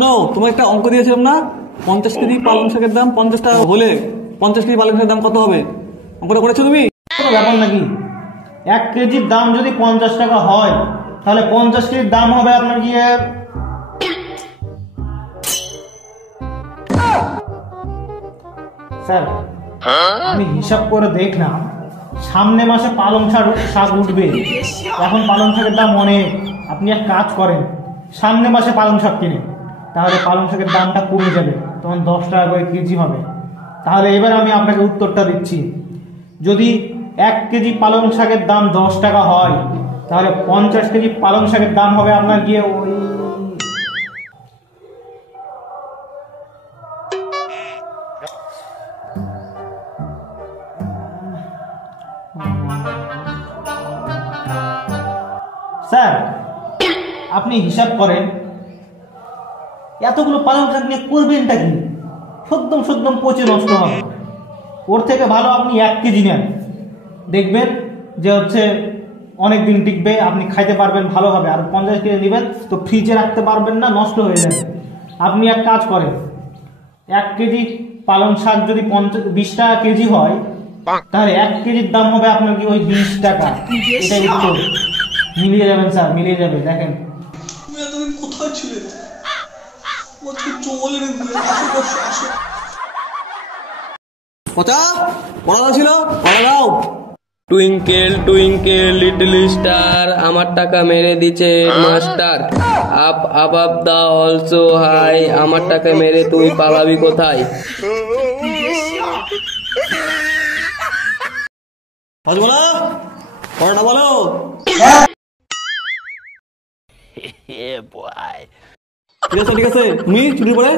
তোমার একটা অঙ্ক দিয়েছিলাম না, 50 কেজি পালং শাকের দাম 50 টাকা হলে 50 কেজি পালং শাকের দাম কত হবে? অঙ্কটা করেছো তুমি? কোনো ব্যাপার নাকি? 1 কেজির দাম যদি 50 টাকা হয় তাহলে 50 কেজির দাম হবে আপনার গিয়ে স্যার আমি হিসাব করে দেখলাম সামনে মাসে পালং শাক উঠবে। এখন পালং শাকের দাম অনেক। আপনি এক কাজ করেন, সামনে মাসে পালং শাক কিনে, তাহলে পালং শাকের দামটা কমে যাবে, তখন 10 টাকা করে কেজি হবে। তাহলে এবার আমি আপনাকে উত্তরটা দিচ্ছি। যদি 1 কেজি পালং শাকের দাম 10 টাকা হয় তাহলে 50 কেজি পালং শাকের দাম হবে আপনার গিয়ে ওই স্যার আপনি হিসাব করেন এতগুলো পালং শাক নিয়ে করবেনটা কি? সদ্যম পচে নষ্ট হবে। ওর থেকে ভালো আপনি 1 কেজি নেন, দেখবেন যে অনেক দিন টিকবে, আপনি খাইতে পারবেন, ভালো হবে। আর 50 কেজি নেবেন তো ফ্রিজে রাখতে পারবেন না, নষ্ট হয়ে যাবে। আপনি এক কাজ করেন, 1 কেজি পালং শাক যদি 20 টাকা কেজি হয় তাহলে 1 কেজির দাম হবে আপনার কি ওই 20 টাকা। এটাই উত্তর। মিলিয়ে যাবেন স্যার, মিলিয়ে যাবে। দেখেন কোথায় ছিলেন? পচা পড়া ছিল, পড়া দাও। টুইঙ্কেল টুইঙ্কেল লিটল স্টার, আমার টাকা মেরে দিচ্ছে মাস্টার। আপ আপ আপ দা অলসো হাই, আমার টাকা মেরে তুই পালাবি কোথায়? বলো, পড়াটা বলো। ঠিক আছে, তুমি চুরি পরে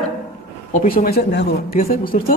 অফিস সময় এসে দেখো। ঠিক আছে, বুঝতে পারছো?